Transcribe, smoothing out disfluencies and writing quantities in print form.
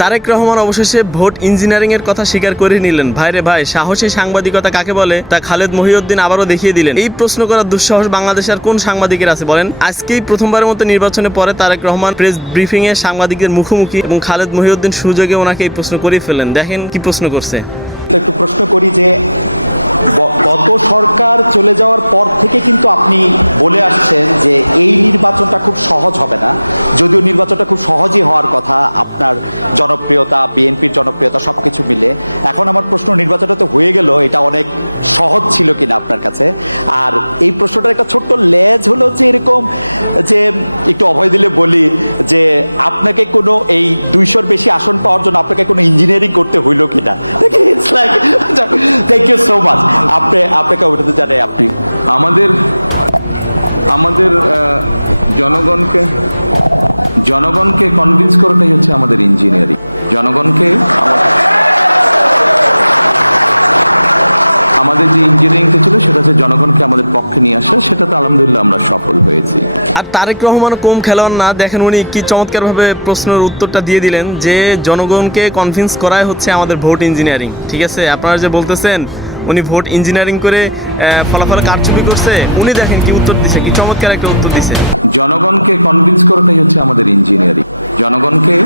তারেক রহমান অবশেষে vote engineering এর কথা স্বীকার করে নিলেন। ভাইরে ভাই, সাহসী সাংবাদিকতা কাকে বলে তা খালেদ মহিউদ্দিন আবারও দেখিয়ে দিলেন। এই প্রশ্ন করার দুঃসাহস বাংলাদেশে আর কোন সাংবাদিকের আছে বলেন? আজকেই প্রথমবারের মতো নির্বাচনের পরে তারেক রহমান প্রেস ব্রিফিং এ সাংবাদিকদের মুখোমুখি এবং খালেদ মহিউদ্দিন সুযোগে ওনাকে এই প্রশ্ন করে ফেলেন। দেখেন কি প্রশ্ন করছে। একটু প্রশ্ন করি যে গত সরকার চলে যাওয়ার পর থেকে কিন্তু আপনি বলে আসছেন যে এই নির্বাচনটা খুব সহজ হবে না, যদিও নির্বাচনটা খুব সহজই হওয়ার কথা, আপনার জনপ্রিয়তা, বিএনপির জনপ্রিয়তা সবকিছু মিলে। এখন আমার প্রশ্ন, নির্বাচনটা তো হয়ে গেল, এটা অনেক সহজ ছিল কিনা আপনার কাছে? আর এই প্রশ্নটার একটা ছোট্ট লেজ হলো যে এরকম, যে একটু অভয় দিলে বলি যে আপনাকে কোনো এই 200-র বেশি আসন পাওয়ার জন্য আপনাকে কোনো ইঞ্জিনিয়ারিং করতে হইলো কিনা? Thank you so much. আপনাকে ওটাতে জানাই। আপনি আমাদের জনগণকে কনভিন্স করাটাই হচ্ছে আমাদের ইঞ্জিনিয়ারিং। জনগণকে আমাদের যে ইঞ্জিনিয়ারিংটা ছিল সেটা হচ্ছে জনগণকে আমাদের পক্ষে নিয়ে আসা, সেটাতে আলহামদুলিল্লাহ আমরা সফল হয়েছি। আর তারেক রহমান কম খেলোয়াড় না, দেখেন উনি কি চমৎকারভাবে প্রশ্নের উত্তরটা দিয়ে দিলেন যে জনগণকে কনভিন্স করাই হচ্ছে আমাদের ভোট ইঞ্জিনিয়ারিং। ঠিক আছে, আপনারা যে বলতেছেন উনি ভোট ইঞ্জিনিয়ারিং করে ফলাফল কারচুপি করছে, উনি দেখেন কি উত্তর দিছে, কি চমৎকার একটা উত্তর দিছে। জনগণকে কনভিন্স করাটাই হচ্ছে আমাদের ইঞ্জিনিয়ারিং। জনগণকে